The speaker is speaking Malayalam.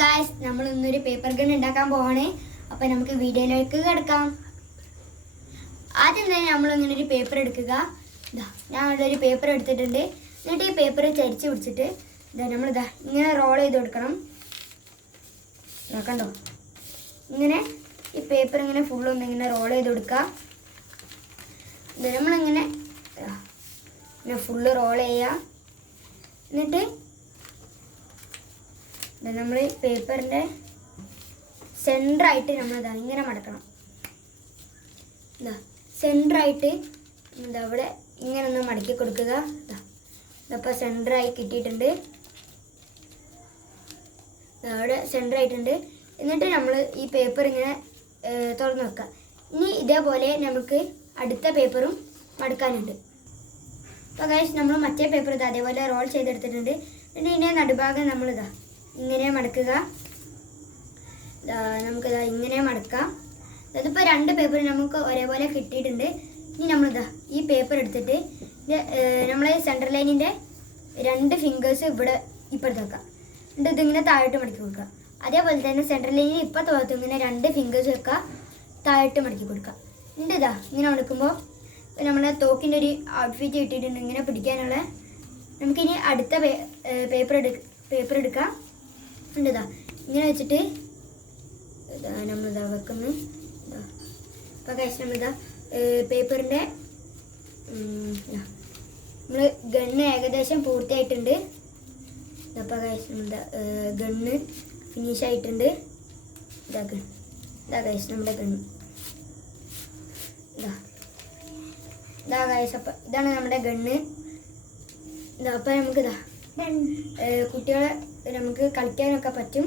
ഗായ്സ്, നമ്മൾ ഇന്നൊരു പേപ്പർ ഗൺ ഉണ്ടാക്കാൻ പോവാണ്. അപ്പോൾ നമുക്ക് വീഡിയോയിലേക്ക് കിടക്കാം. ആദ്യം തന്നെ നമ്മൾ ഇങ്ങനെ ഒരു പേപ്പർ എടുക്കുക. ഞാൻ ഇവിടെ ഒരു പേപ്പർ എടുത്തിട്ടുണ്ട്. എന്നിട്ട് ഈ പേപ്പർ ചരിച്ച് പിടിച്ചിട്ട് നമ്മളിതാ ഇങ്ങനെ റോൾ ചെയ്ത് കൊടുക്കണം. കണ്ടോ, ഇങ്ങനെ ഈ പേപ്പർ ഇങ്ങനെ ഫുള്ളൊന്ന് ഇങ്ങനെ റോൾ ചെയ്ത് കൊടുക്കുക. നമ്മളിങ്ങനെ ഫുള്ള് റോൾ ചെയ്യുക. എന്നിട്ട് നമ്മൾ പേപ്പറിൻ്റെ സെൻറ്ററായിട്ട് നമ്മളിതാ ഇങ്ങനെ മടക്കണം. സെൻറ്ററായിട്ട് അവിടെ ഇങ്ങനെ ഒന്ന് മടക്കി കൊടുക്കുക. ഇതപ്പോൾ സെൻറ്ററായി കിട്ടിയിട്ടുണ്ട്. അവിടെ സെൻറ്ററായിട്ടുണ്ട്. എന്നിട്ട് നമ്മൾ ഈ പേപ്പർ ഇങ്ങനെ തുറന്ന് വെക്കുക. ഇനി ഇതേപോലെ നമുക്ക് അടുത്ത പേപ്പറും മടക്കാനുണ്ട്. അപ്പോൾ ഗൈസ്, നമ്മൾ മറ്റേ പേപ്പർ ഇതാ അതേപോലെ റോൾ ചെയ്തെടുത്തിട്ടുണ്ട്. പിന്നെ ഇതിൻ്റെ നടുഭാഗം നമ്മളിതാ ഇങ്ങനെ മടക്കുക. നമുക്കിതാ ഇങ്ങനെ മടക്കാം. അതിപ്പോൾ രണ്ട് പേപ്പർ നമുക്ക് ഒരേപോലെ കിട്ടിയിട്ടുണ്ട്. ഇനി നമ്മളിതാ ഈ പേപ്പർ എടുത്തിട്ട് നമ്മളെ സെൻറ്റർ ലൈനിൻ്റെ രണ്ട് ഫിംഗേഴ്സ് ഇവിടെ ഇപ്പുറത്ത് വെക്കാം. എന്നിട്ട് ഇതിങ്ങനെ താഴോട്ട് മടക്കി കൊടുക്കുക. അതേപോലെ തന്നെ സെൻറ്റർ ലൈനിൽ ഇപ്പുറത്ത് ഭാഗത്ത് ഇങ്ങനെ രണ്ട് ഫിംഗേഴ്സ് വെക്കുക, താഴോട്ട് മടക്കി കൊടുക്കുക. എന്നിട്ട് ഇതാ ഇങ്ങനെ മടക്കുമ്പോൾ നമ്മളെ തോക്കിൻ്റെ ഒരു ഔട്ട്ഫിറ്റ് കിട്ടിയിട്ടുണ്ട് ഇങ്ങനെ പിടിക്കാനുള്ള. നമുക്കിനി അടുത്ത പേപ്പർ എടുക്കാം. ഇതാ ഇങ്ങനെ വെച്ചിട്ട് നമ്മളിതാ വെക്കുന്നു. ഇപ്പോൾ കഴിച്ച് നമ്മളിതാ പേപ്പറിൻ്റെ നമ്മൾ ഗണ്ണ് ഏകദേശം പൂർത്തിയായിട്ടുണ്ട്. അപ്പോൾ കഴിച്ച് നമ്മളിതാ ഗണ്ണ് ഫിനിഷ് ആയിട്ടുണ്ട്. ഇതാ കഴിച്ച് നമ്മുടെ ഗണ്ണ് ഇതാ കഴിച്ച്. അപ്പം ഇതാണ് നമ്മുടെ ഗണ്ണ്. അപ്പം നമുക്കിതാ കുട്ടികളെ നമുക്ക് കളിക്കാനൊക്കെ പറ്റും.